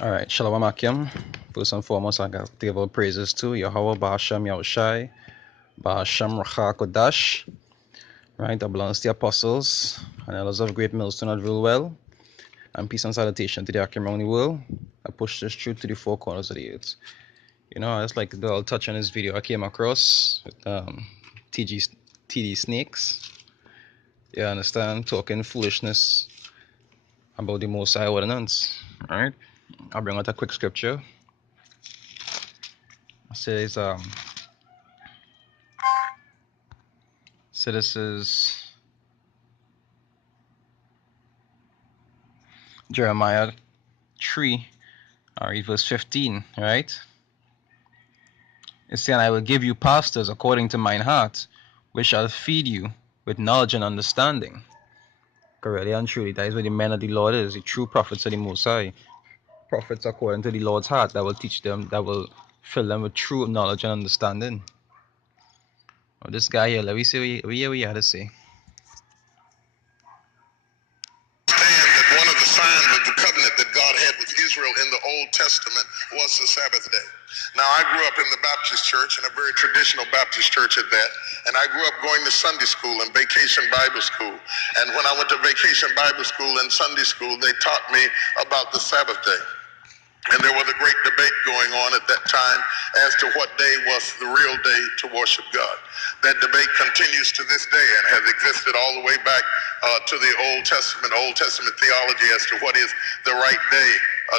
All right, Shalom Akim. First and foremost, I got to give all praises to Yahweh, Ba'ashem Yahushai, Ba'ashem Racha Kodash. Right, that belongs to the apostles and elders of great millstone that rule well. And peace and salutation to the Akim around the world. I push this truth to the four corners of the earth. You know, I just like the touch on this video I came across with TD Snakes. You understand? Talking foolishness about the Most High ordinance. Alright? I'll bring out a quick scripture. It says, so this is Jeremiah 3, verse 15, right? It's saying, I will give you pastors according to mine heart, which shall feed you with knowledge and understanding. Correctly and truly, that is what the men of the Lord is, the true prophets of the Most High. Prophets according to the Lord's heart, that will teach them, that will fill them with true knowledge and understanding. Well, this guy here, let me see what he had to say. That one of the signs of the covenant that God had with Israel in the Old Testament was the Sabbath day. Now, I grew up in the Baptist church, and a very traditional Baptist church at that, and I grew up going to Sunday school and vacation Bible school. And when I went to vacation Bible school and Sunday school, they taught me about the Sabbath day. And there was a great debate going on at that time as to what day was the real day to worship God. That debate continues to this day and has existed all the way back to the Old Testament theology as to what is the right day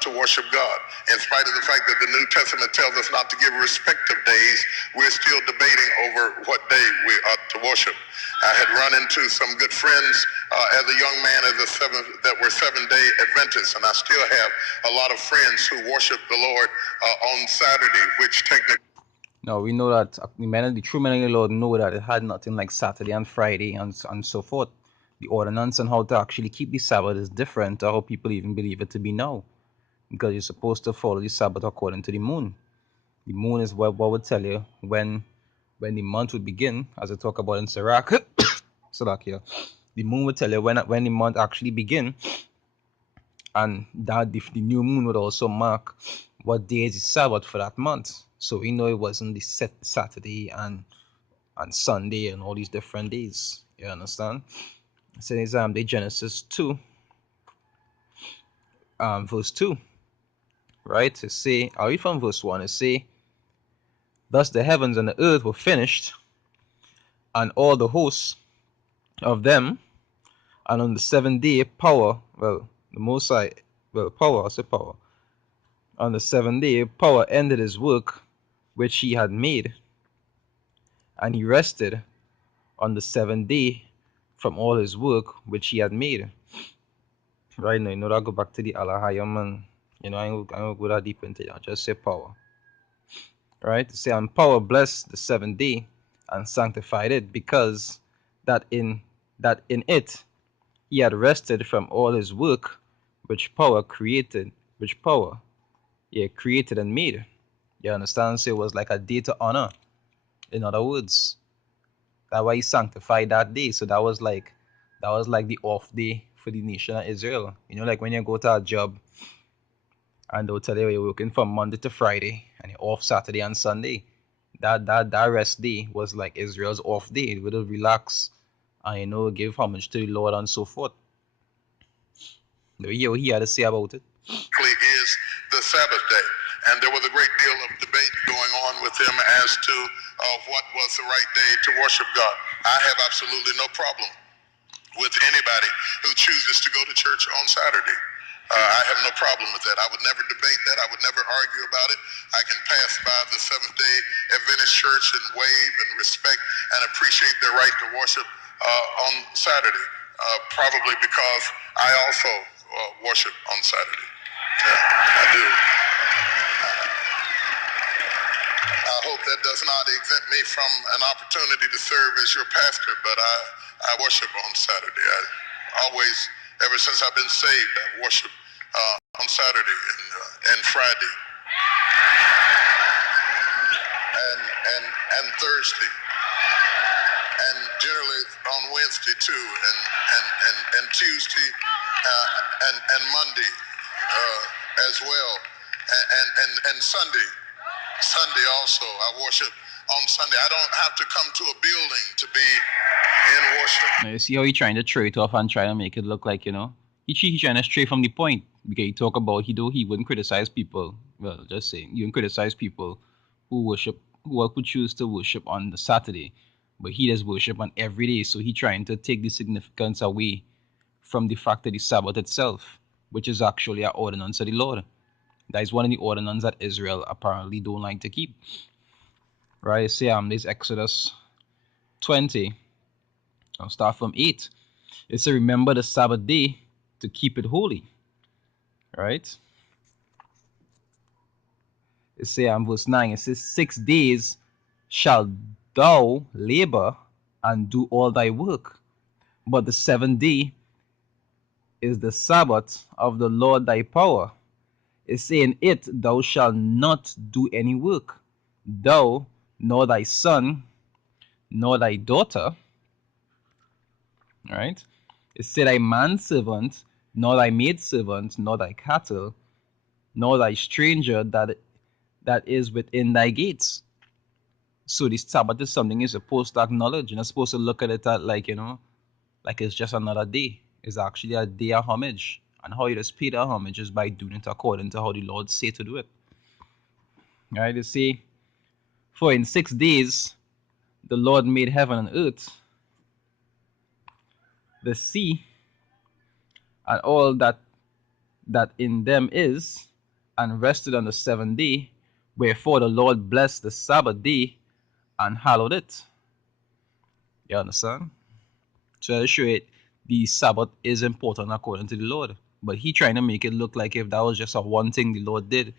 to worship God. In spite of the fact that the New Testament tells us not to give respect of days, we're still debating over what day we ought to worship. I had run into some good friends as a young man that were Seventh-day Adventists, and I still have a lot of friends who worship the Lord on Saturday, which technically... Now we know that the true men of the Lord know that it had nothing like Saturday and Friday and so forth. The ordinance and how to actually keep the Sabbath is different to how people even believe it to be now. Because you're supposed to follow the Sabbath according to the moon. The moon is what would tell you when the month would begin, as I talk about in Sirach. Salakia. The moon would tell you when the month actually begin, and that the new moon would also mark what day is the Sabbath for that month. So we know it wasn't the Saturday and Sunday and all these different days. You understand? So it's the Genesis 2, verse 2. Right? To say, I'll read from verse 1. It say, thus the heavens and the earth were finished, and all the hosts of them, and on the seventh day power, well, the Most High, well, power, I say power. On the seventh day, power ended his work which he had made, and he rested on the seventh day from all his work which he had made. Right now, you know that go back to the Alahayam, and you know I ain't gonna go that deep into it. I'll just say power. Right? Say, and power blessed the seventh day and sanctified it, because that in it he had rested from all his work which power created and made. You understand? So it was like a day to honor. In other words, that's why he sanctified that day. So that was like the off day for the nation of Israel. You know, like when you go to a job and they'll tell you you're working from Monday to Friday and you're off Saturday and Sunday. That rest day was like Israel's off day. They would relax and, you know, give homage to the Lord and so forth. We hear what he had to say about it. Is the Sabbath day. And there was a great deal of debate going on with him as to what was the right day to worship God. I have absolutely no problem with anybody who chooses to go to church on Saturday. I have no problem with that. I would never debate that. I would never argue about it. I can pass by the Seventh-day Adventist church and wave and respect and appreciate their right to worship on Saturday, probably because I also worship on Saturday. Yeah, I do. I hope that does not exempt me from an opportunity to serve as your pastor, but I worship on Saturday. I always, ever since I've been saved, I've worshiped on Saturday and Friday and Thursday, and generally on Wednesday too, and Tuesday and Monday as well. And Sunday also, I worship on Sunday. I don't have to come to a building to be in worship. Now you see how he's trying to throw it off and try to make it look like, he's trying to stray from the point. Because he talk about he wouldn't criticize people. Well, just saying, you wouldn't criticize people who choose to worship on the Saturday, but he does worship on every day. So he trying to take the significance away from the fact that the Sabbath itself, which is actually an ordinance of the Lord. That is one of the ordinances that Israel apparently don't like to keep. Right? See, there's Exodus 20. I'll start from 8. It says, remember the Sabbath day to keep it holy. Right? It says verse 9, it says, 6 days shall thou labor and do all thy work. But the 7th day is the Sabbath of the Lord thy power. It says, in it thou shalt not do any work, thou, nor thy son, nor thy daughter. Right? It said, thy manservant, nor thy maidservant, nor thy cattle, nor thy stranger that is within thy gates. So this Sabbath is something you're supposed to acknowledge. You're not supposed to look at it at like it's just another day. It's actually a day of homage. And how you just pay that homage is by doing it according to how the Lord say to do it. Right? You see, for in 6 days the Lord made heaven and earth, the sea, and all that in them is, and rested on the 7th day. Wherefore the Lord blessed the Sabbath day and hallowed it. You understand? So to show it, the Sabbath is important according to the Lord. But he trying to make it look like if that was just a one thing the Lord did,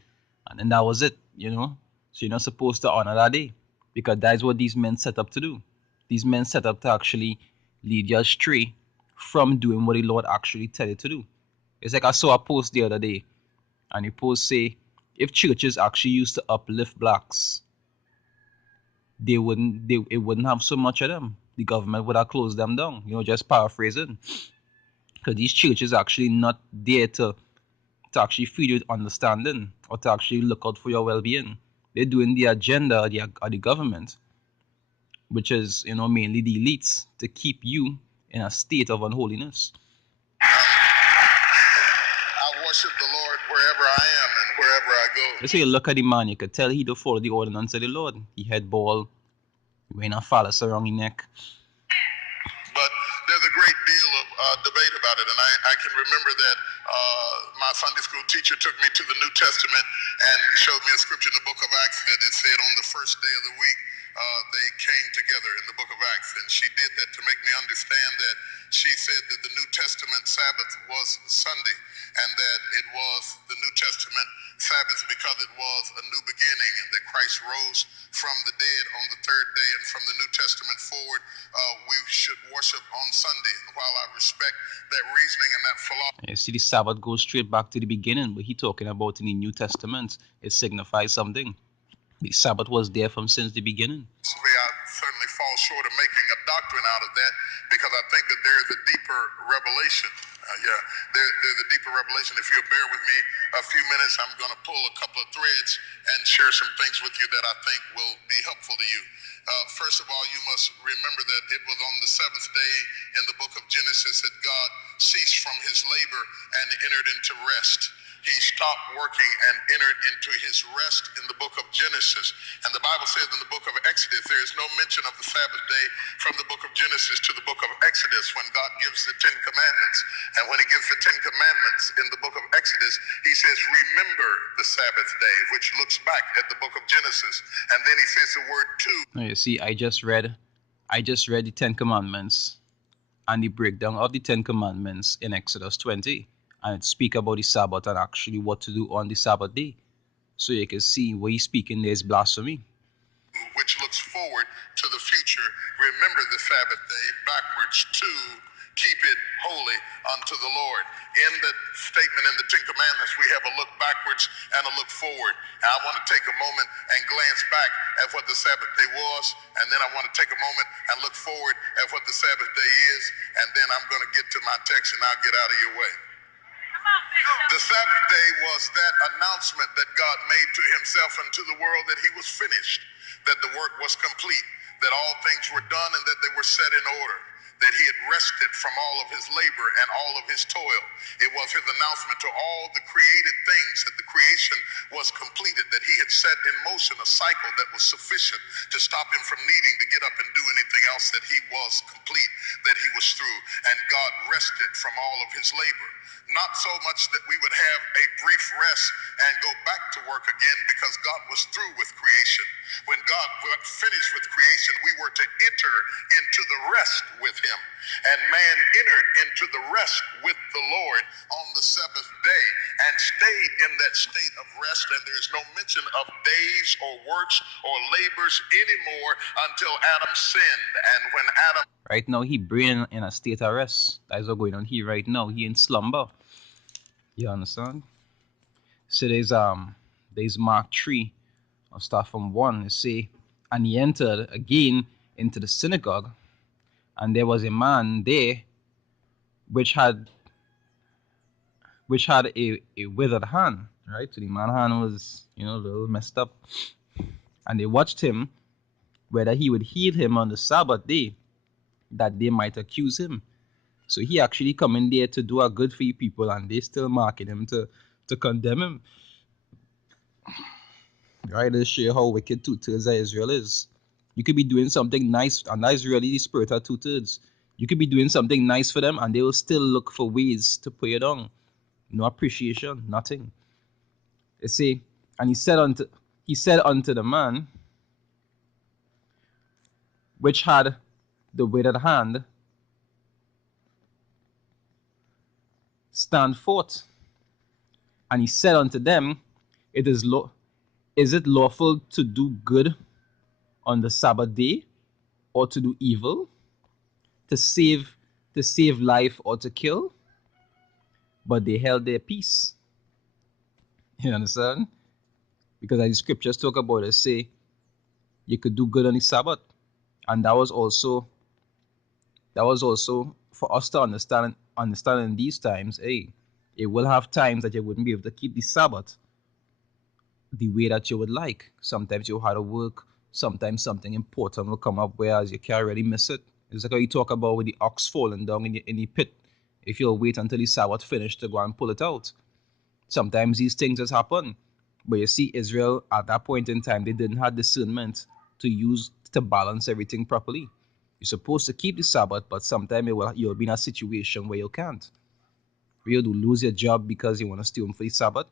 and then that was it, So you're not supposed to honor that day, because that's what these men set up to do. These men set up to actually lead you astray from doing what the Lord actually tell you to do. It's like I saw a post the other day, and the post say, if churches actually used to uplift blacks, it wouldn't have so much of them. The government would have closed them down. Just paraphrasing. Because these churches are actually not there to actually feed you with understanding or to actually look out for your well-being. They're doing the agenda of the government, which is mainly the elites, to keep you in a state of unholiness. I worship the Lord wherever I am and wherever I go. Let's say you look at the man, you could tell he don't follow the ordinance of the Lord. He head bald, wearing a phallus around his neck. But there's a great deal of debate about it, and I can remember that my Sunday school teacher took me to the New Testament and showed me a scripture in the book of Acts that it said on the first day of the week they came together in the book of Acts, and she did that to make me understand that she said that the New Testament Sabbath was Sunday, and that it was the New Testament Sabbath because it was a new beginning, and that Christ rose from the dead on the 3rd day, and from the New Testament forward we should worship on Sunday. And while I respect that reasoning and that philosophy, you see, the Sabbath goes straight back to the beginning, but he talking about in the New Testament, it signifies something. The Sabbath was there from since the beginning. I certainly fall short of making a doctrine out of that, because I think that there is a deeper revelation. There's a deeper revelation. If you'll bear with me a few minutes, I'm going to pull a couple of threads and share some things with you that I think will be helpful to you. First of all, you must remember that it was on the 7th day in the book of Genesis that God ceased from his labor and entered into rest. He stopped working and entered into his rest in the book of Genesis. And the Bible says in the book of Exodus, there is no mention of the Sabbath day from the book of Genesis to the book of Exodus when God gives the 10 commandments. And when he gives the 10 commandments in the book of Exodus, he says, remember the Sabbath day, which looks back at the book of Genesis. And then he says the word to. Now you see, I just read the 10 commandments and the breakdown of the 10 commandments in Exodus 20. And it speak about the Sabbath and actually what to do on the Sabbath day. So you can see what he's speaking there is blasphemy. Which looks forward to the future. Remember the Sabbath day backwards to keep it holy unto the Lord. In the statement in the 10 commandments, we have a look backwards and a look forward. And I want to take a moment and glance back at what the Sabbath day was, and then I want to take a moment and look forward at what the Sabbath day is, and then I'm going to get to my text and I'll get out of your way. The Sabbath day was that announcement that God made to himself and to the world that he was finished, that the work was complete, that all things were done and that they were set in order, that he had rested from all of his labor and all of his toil. It was his announcement to all the created things that the creation was completed, that he had set in motion a cycle that was sufficient to stop him from needing to get up and do anything else, that he was complete, that he was through, and God rested from all of his labor. Not so much that we would have a brief rest and go back to work again, because God was through with creation. When God finished with creation, we were to enter into the rest with him. And man entered into the rest with the Lord on the seventh day and stayed in that state of rest. And there's no mention of days or works or labors anymore until Adam sinned. And when Adam Right now, he brain in a state of rest. That's what's going on here right now. He in slumber. You understand? So there's Mark 3. I'll start from 1. It say, and he entered again into the synagogue, and there was a man there which had a withered hand. Right? So the man's hand was, a little messed up. And they watched him whether he would heal him on the Sabbath day, that they might accuse him. So he actually come in there to do a good for you people, and they still marking him to condemn him. Right? To show how wicked 2/3 of Israel is. You could be doing something nice, and that's really the spirit of 2/3. You could be doing something nice for them, and they will still look for ways to put you down. No appreciation, nothing. You see, and he said unto the man which had the withered hand, stand forth. And he said unto them, is it lawful to do good on the Sabbath day, or to do evil, to save life, or to kill? But they held their peace. You understand? Because as the scriptures talk about it, say you could do good on the Sabbath. And that was also for us to understand in these times. Hey, it will have times that you wouldn't be able to keep the Sabbath the way that you would like. Sometimes you have to work. Sometimes something important will come up, whereas you can't really miss it. It's like how you talk about with the ox falling down in the pit. If you'll wait until the Sabbath finished to go and pull it out. Sometimes these things just happen. But you see, Israel, at that point in time, they didn't have discernment to balance everything properly. You're supposed to keep the Sabbath, but sometimes you'll be in a situation where you can't. Where you lose your job because you want to stay home for the Sabbath.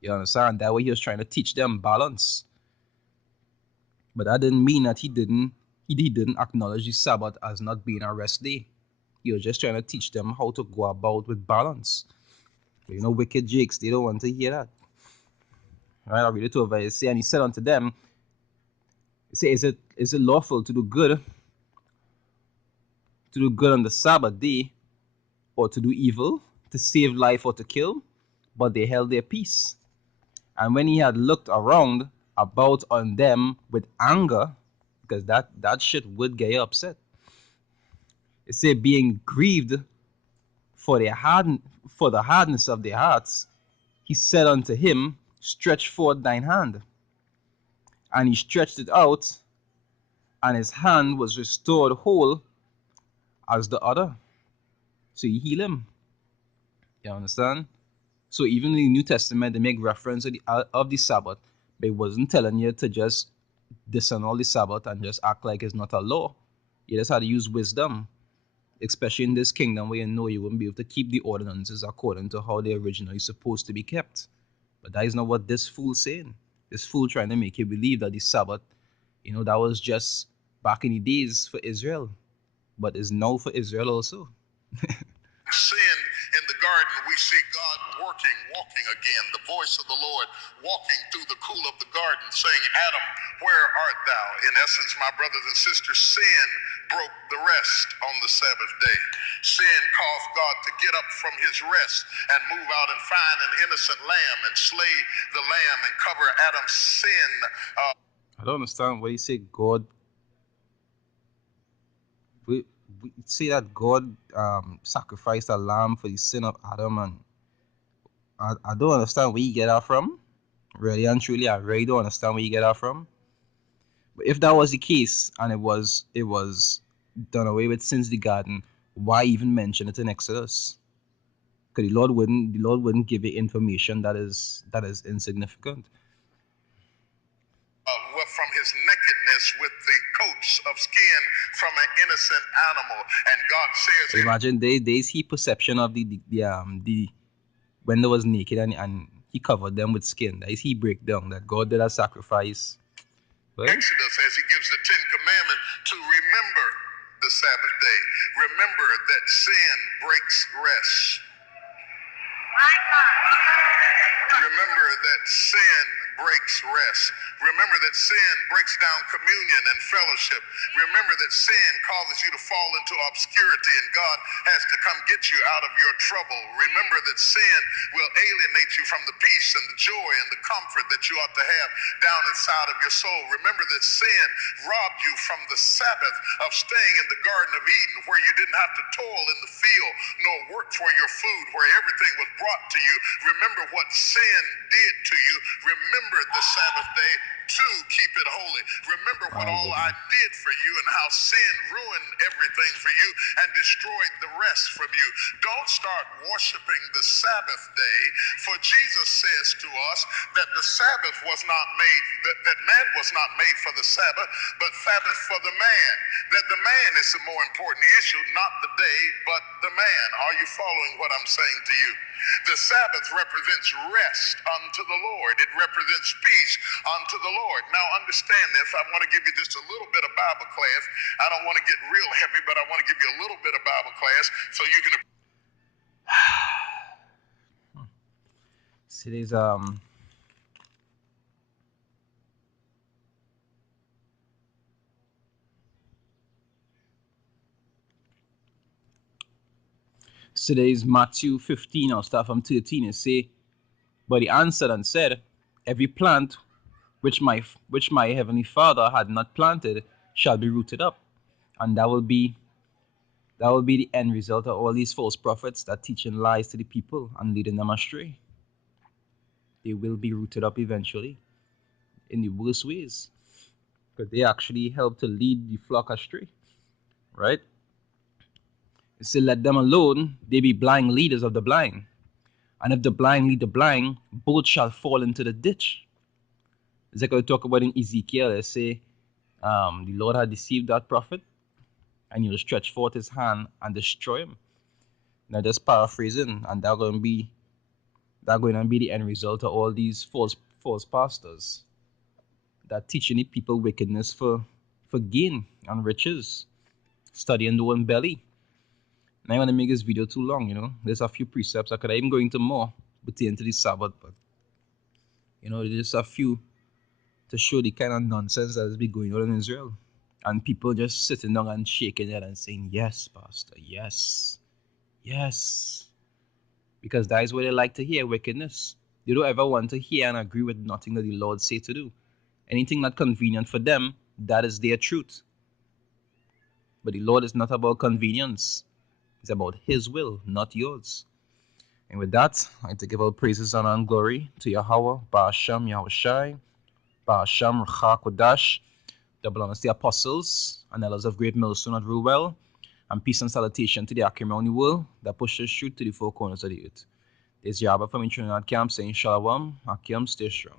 You understand? That way he was trying to teach them balance. But that didn't mean that he didn't acknowledge the Sabbath as not being a rest day. He was just trying to teach them how to go about with balance. But wicked jakes, they don't want to hear that. Right? I'll read it over. It say, and he said unto them, is it lawful to do good on the Sabbath day, or to do evil, to save life, or to kill? But they held their peace. And when he had looked around about on them with anger, because that shit would get you upset. It said, being grieved for the hardness of their hearts, he said unto him, stretch forth thine hand. And he stretched it out, and his hand was restored whole as the other. So he healed him. You understand? So even in the New Testament, they make reference of the Sabbath, but it wasn't telling you to just disannul the Sabbath and just act like it's not a law. You just had to use wisdom, especially in this kingdom where you wouldn't be able to keep the ordinances according to how they originally supposed to be kept. But that is not what this fool's saying. This fool trying to make you believe that the Sabbath, that was just back in the days for Israel, but is now for Israel also. Sin in the garden, we see God walking again, the voice of the Lord walking through the cool of the garden, saying, Adam, where art thou? In essence, my brothers and sisters, sin broke the rest on the Sabbath day. Sin caused God to get up from his rest and move out and find an innocent lamb and slay the lamb and cover Adam's sin. I don't understand why you say God. we say that God sacrificed a lamb for the sin of Adam, and I don't understand where you get that from. Really and truly, I really don't understand where you get that from. But if that was the case, and it was done away with since the garden, why even mention it in Exodus? Because the Lord wouldn't give you information that is insignificant. From his nakedness with the coats of skin from an innocent animal. And God says, Imagine there's he perception of the when they was naked, and he covered them with skin. That is he break down that God did a sacrifice. Well, Exodus, as he gives the Ten Commandments, to remember the Sabbath day. Remember that sin breaks rest. Remember that sin breaks rest. Remember that sin breaks down communion and fellowship. Remember that sin causes you to fall into obscurity, and God has to come get you out of your trouble. Remember that sin will alienate you from the peace and the joy and the comfort that you ought to have down inside of your soul. Remember that sin robbed you from the Sabbath of staying in the Garden of Eden, where you didn't have to toil in the field nor work for your food, where everything was brought to you. Remember what sin did to you. Remember the Sabbath day to keep it holy. Remember what all I did for you and how sin ruined everything for you and destroyed the rest from you. Don't start worshiping the Sabbath day, for Jesus says to us that the Sabbath was not made, that man was not made for the Sabbath, but Sabbath for the man. That the man is the more important issue, not the day, but the man. Are you following what I'm saying to you? The Sabbath represents rest unto the Lord. It represents peace unto the Lord. Now understand this. I want to give you just a little bit of Bible class. I don't want to get real heavy, but I want to give you a little bit of Bible class so you can. see there's today's Matthew 15, I'll start from 13 and say, but he answered and said, every plant which my heavenly Father had not planted shall be rooted up, and that will be the end result of all these false prophets that teaching lies to the people and leading them astray. They will be rooted up eventually in the worst ways, because they actually help to lead the flock astray, right? It said, let them alone, they be blind leaders of the blind. And if the blind lead the blind, both shall fall into the ditch. It's like I talk about in Ezekiel. They say, the Lord had deceived that prophet, and he will stretch forth his hand and destroy him. Now, just paraphrasing, and that's going to be the end result of all these false pastors that teaching the people wickedness for gain and riches, studying their own belly. And I want to make this video too long. There's a few precepts. I could even go into more pertaining to the Sabbath, but there's just a few to show the kind of nonsense that has been going on in Israel. And people just sitting down and shaking their head and saying, yes, Pastor, yes, yes. Because that is what they like to hear, wickedness. They don't ever want to hear and agree with nothing that the Lord say to do. Anything not convenient for them, that is their truth. But the Lord is not about convenience. It's about his will, not yours. And with that, I like to give all praises, honor, and glory to Yahweh, Ba'ashem, Yahushai, Ba'ashem, Ruach Kodash, that belongs to the apostles and elders of Great Millstone at Ruwell, and peace and salutation to the Akim around the world that pushes through to the four corners of the earth. There's Yahweh from Trinidad Camp saying Shalom, Akim, stay strong.